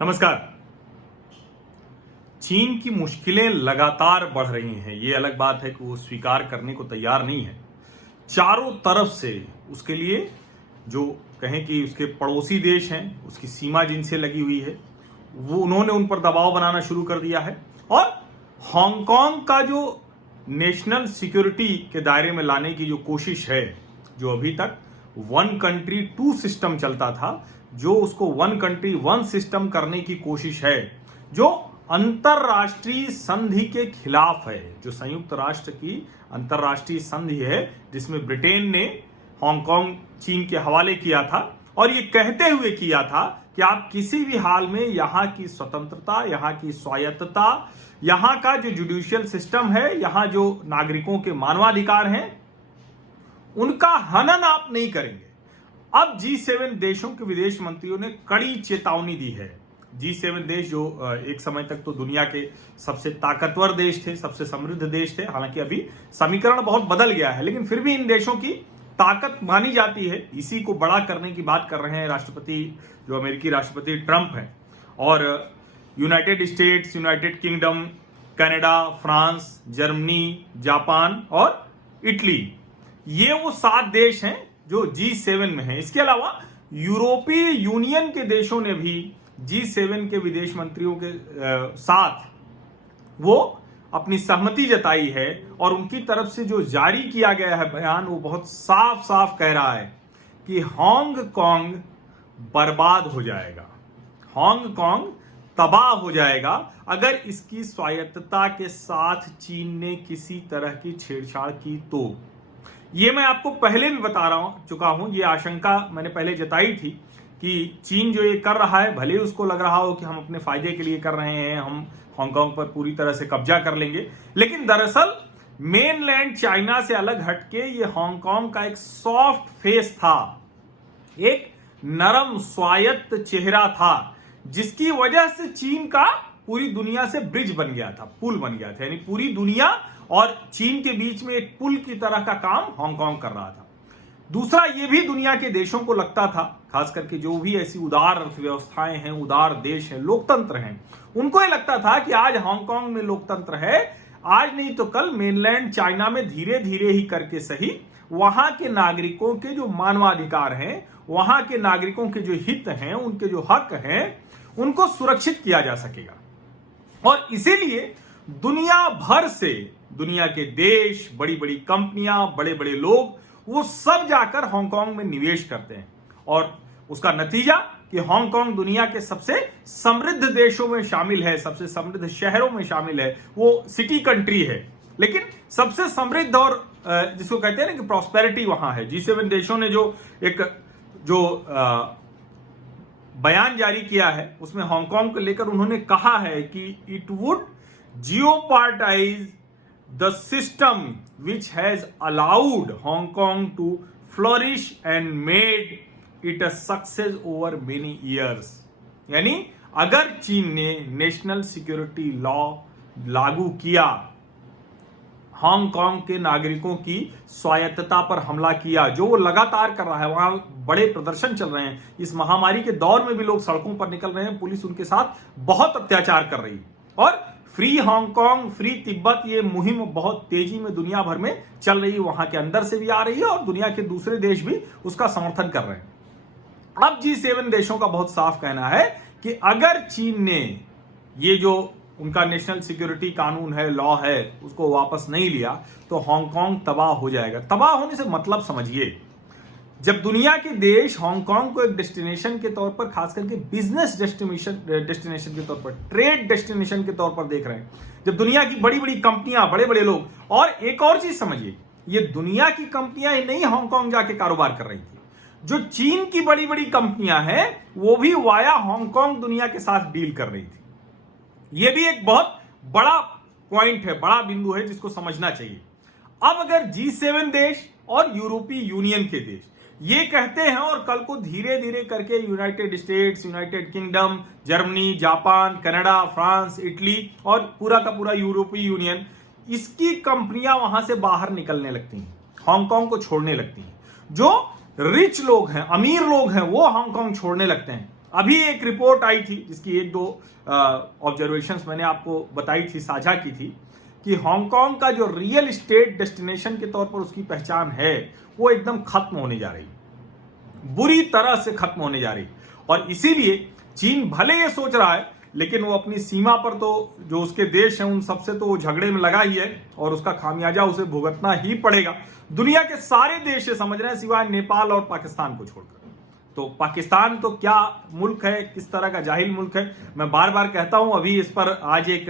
नमस्कार। चीन की मुश्किलें लगातार बढ़ रही हैं। ये अलग बात है कि वो स्वीकार करने को तैयार नहीं है। चारों तरफ से उसके लिए जो कहें कि उसके पड़ोसी देश हैं, उसकी सीमा जिनसे लगी हुई है, वो उन्होंने उन पर दबाव बनाना शुरू कर दिया है। और हांगकांग का जो नेशनल सिक्योरिटी के दायरे में लाने की जो कोशिश है, जो अभी तक वन कंट्री टू सिस्टम चलता था, जो उसको वन कंट्री वन सिस्टम करने की कोशिश है, जो अंतरराष्ट्रीय संधि के खिलाफ है, जो संयुक्त राष्ट्र की अंतरराष्ट्रीय संधि है, जिसमें ब्रिटेन ने हांगकांग चीन के हवाले किया था और ये कहते हुए किया था कि आप किसी भी हाल में यहां की स्वतंत्रता, यहां की स्वायत्तता, यहां का जो जुडिशियल सिस्टम है, यहां जो नागरिकों के मानवाधिकार हैं, उनका हनन आप नहीं करेंगे। अब G7 देशों के विदेश मंत्रियों ने कड़ी चेतावनी दी है। G7 देश जो एक समय तक तो दुनिया के सबसे ताकतवर देश थे, सबसे समृद्ध देश थे, हालांकि अभी समीकरण बहुत बदल गया है, लेकिन फिर भी इन देशों की ताकत मानी जाती है। इसी को बड़ा करने की बात कर रहे हैं राष्ट्रपति, जो अमेरिकी राष्ट्रपति ट्रंप हैं, और United states, United kingdom, Canada, France, Germany, Japan और इटली, ये वो 7 देश हैं जो G7 में हैं। इसके अलावा यूरोपीय यूनियन के देशों ने भी G7 के विदेश मंत्रियों के साथ वो अपनी सहमति जताई है, और उनकी तरफ से जो जारी किया गया है बयान, वो बहुत साफ साफ कह रहा है कि हांगकांग बर्बाद हो जाएगा, हांगकांग तबाह हो जाएगा अगर इसकी स्वायत्तता के साथ चीन ने किसी तरह की छेड़छाड़ की तो। ये मैं आपको पहले भी बता चुका हूं, ये आशंका मैंने पहले जताई थी कि चीन जो ये कर रहा है, भले उसको लग रहा हो कि हम अपने फायदे के लिए कर रहे हैं, हम हांगकांग पर पूरी तरह से कब्जा कर लेंगे, लेकिन दरअसल मेनलैंड चाइना से अलग हटके ये हांगकांग का एक सॉफ्ट फेस था, एक नरम स्वायत्त चेहरा था, जिसकी वजह से चीन का पूरी दुनिया से ब्रिज बन गया था, पुल बन गया था। यानी पूरी दुनिया और चीन के बीच में एक पुल की तरह का काम हांगकांग कर रहा था। दूसरा, ये भी दुनिया के देशों को लगता था, खास करके जो भी ऐसी उदार अर्थव्यवस्थाएं हैं, उदार देश हैं, लोकतंत्र हैं, उनको ये लगता था कि आज हांगकांग में लोकतंत्र है, आज नहीं तो कल मेनलैंड चाइना में धीरे धीरे ही करके सही वहां के नागरिकों के जो मानवाधिकार हैं, वहां के नागरिकों के जो हित हैं, उनके जो हक हैं, उनको सुरक्षित किया जा सकेगा। और इसीलिए दुनिया भर से, दुनिया के देश, बड़ी बड़ी कंपनियां, बड़े बड़े लोग, वो सब जाकर हांगकांग में निवेश करते हैं, और उसका नतीजा कि हांगकांग दुनिया के सबसे समृद्ध देशों में शामिल है, सबसे समृद्ध शहरों में शामिल है। वो सिटी कंट्री है, लेकिन सबसे समृद्ध और जिसको कहते हैं ना कि प्रॉस्पेरिटी वहां है। G7 देशों ने जो एक बयान जारी किया है, उसमें हांगकांग को लेकर उन्होंने कहा है कि it would jeopardise the system which has allowed Hong Kong to flourish and made it a success over many years. यानी अगर चीन ने नेशनल सिक्योरिटी लॉ लागू किया, हांगकांग के नागरिकों की स्वायत्तता पर हमला किया, जो वो लगातार कर रहा है, वहां बड़े प्रदर्शन चल रहे हैं, इस महामारी के दौर में भी लोग सड़कों पर निकल रहे हैं, पुलिस उनके साथ बहुत अत्याचार कर रही है, और फ्री हांगकांग, फ्री तिब्बत, ये मुहिम बहुत तेजी में दुनिया भर में चल रही है, वहां के अंदर से भी आ रही है और दुनिया के दूसरे देश भी उसका समर्थन कर रहे हैं। अब G7 देशों का बहुत साफ कहना है कि अगर चीन ने ये जो उनका नेशनल सिक्योरिटी कानून है, लॉ है, उसको वापस नहीं लिया, तो हांगकांग तबाह हो जाएगा। तबाह होने से मतलब समझिए, जब दुनिया के देश हांगकांग को एक डेस्टिनेशन के तौर पर, खास करके बिजनेस डेस्टिनेशन के तौर पर, ट्रेड डेस्टिनेशन के तौर पर देख रहे हैं, जब दुनिया की बड़ी बड़ी कंपनियां, बड़े बड़े लोग, और एक और चीज समझिए, ये दुनिया की कंपनियां ही नहीं हांगकांग जाके कारोबार कर रही थी, जो चीन की बड़ी बड़ी कंपनियां हैं, वो भी वाया हांगकांग दुनिया के साथ डील कर रही थी। यह भी एक बहुत बड़ा पॉइंट है, बड़ा बिंदु है, जिसको समझना चाहिए। अब अगर G7 देश और यूरोपीय यूनियन के देश ये कहते हैं, और कल को धीरे धीरे करके United states, United kingdom, Germany, Japan, Canada, France, Italy और पूरा का पूरा यूरोपीय यूनियन, इसकी कंपनियां वहां से बाहर निकलने लगती हैं, हांगकांग को छोड़ने लगती हैं, जो रिच लोग हैं, अमीर लोग हैं, वो हांगकांग छोड़ने लगते हैं। अभी एक रिपोर्ट आई थी जिसकी एक दो ऑब्जर्वेशंस मैंने आपको बताई थी, साझा की थी, कि हांगकांग का जो रियल एस्टेट डेस्टिनेशन के तौर पर उसकी पहचान है वो एकदम खत्म होने जा रही, बुरी तरह से खत्म होने जा रही। और इसीलिए चीन भले ये सोच रहा है, लेकिन वो अपनी सीमा पर तो जो उसके देश हैं उन सबसे तो वो झगड़े में लगा ही है और उसका खामियाजा उसे भुगतना ही पड़ेगा। दुनिया के सारे देश ये समझ रहे हैं सिवाय नेपाल और पाकिस्तान को छोड़कर। तो पाकिस्तान तो क्या मुल्क है, किस तरह का जाहिल मुल्क है, मैं बार बार कहता हूं। अभी इस पर आज एक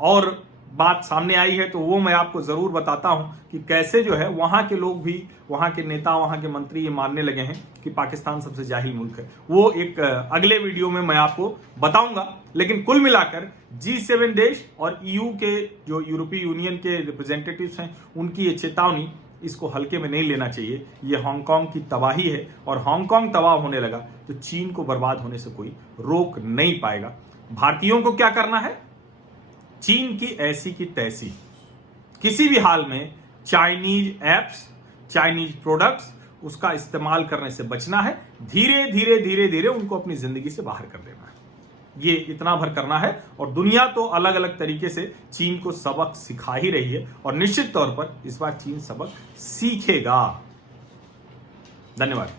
और बात सामने आई है तो वो मैं आपको जरूर बताता हूं कि कैसे जो है वहां के लोग भी, वहां के नेता, वहां के मंत्री ये मानने लगे हैं कि पाकिस्तान सबसे जाहिल मुल्क है। वो एक अगले वीडियो में मैं आपको बताऊंगा। लेकिन कुल मिलाकर G7 देश और EU के जो यूरोपीय यूनियन के रिप्रेजेंटेटिव्स हैं उनकी ये चेतावनी, इसको हल्के में नहीं लेना चाहिए। ये हांगकांग की तबाही है और हांगकांग तबाह होने लगा तो चीन को बर्बाद होने से कोई रोक नहीं पाएगा। भारतीयों को क्या करना है? चीन की ऐसी की तैसी किसी भी हाल में चाइनीज एप्स, चाइनीज प्रोडक्ट्स उसका इस्तेमाल करने से बचना है। धीरे धीरे धीरे धीरे उनको अपनी जिंदगी से बाहर कर देना है। ये इतना भर करना है। और दुनिया तो अलग अलग तरीके से चीन को सबक सिखा ही रही है और निश्चित तौर पर इस बार चीन सबक सीखेगा। धन्यवाद।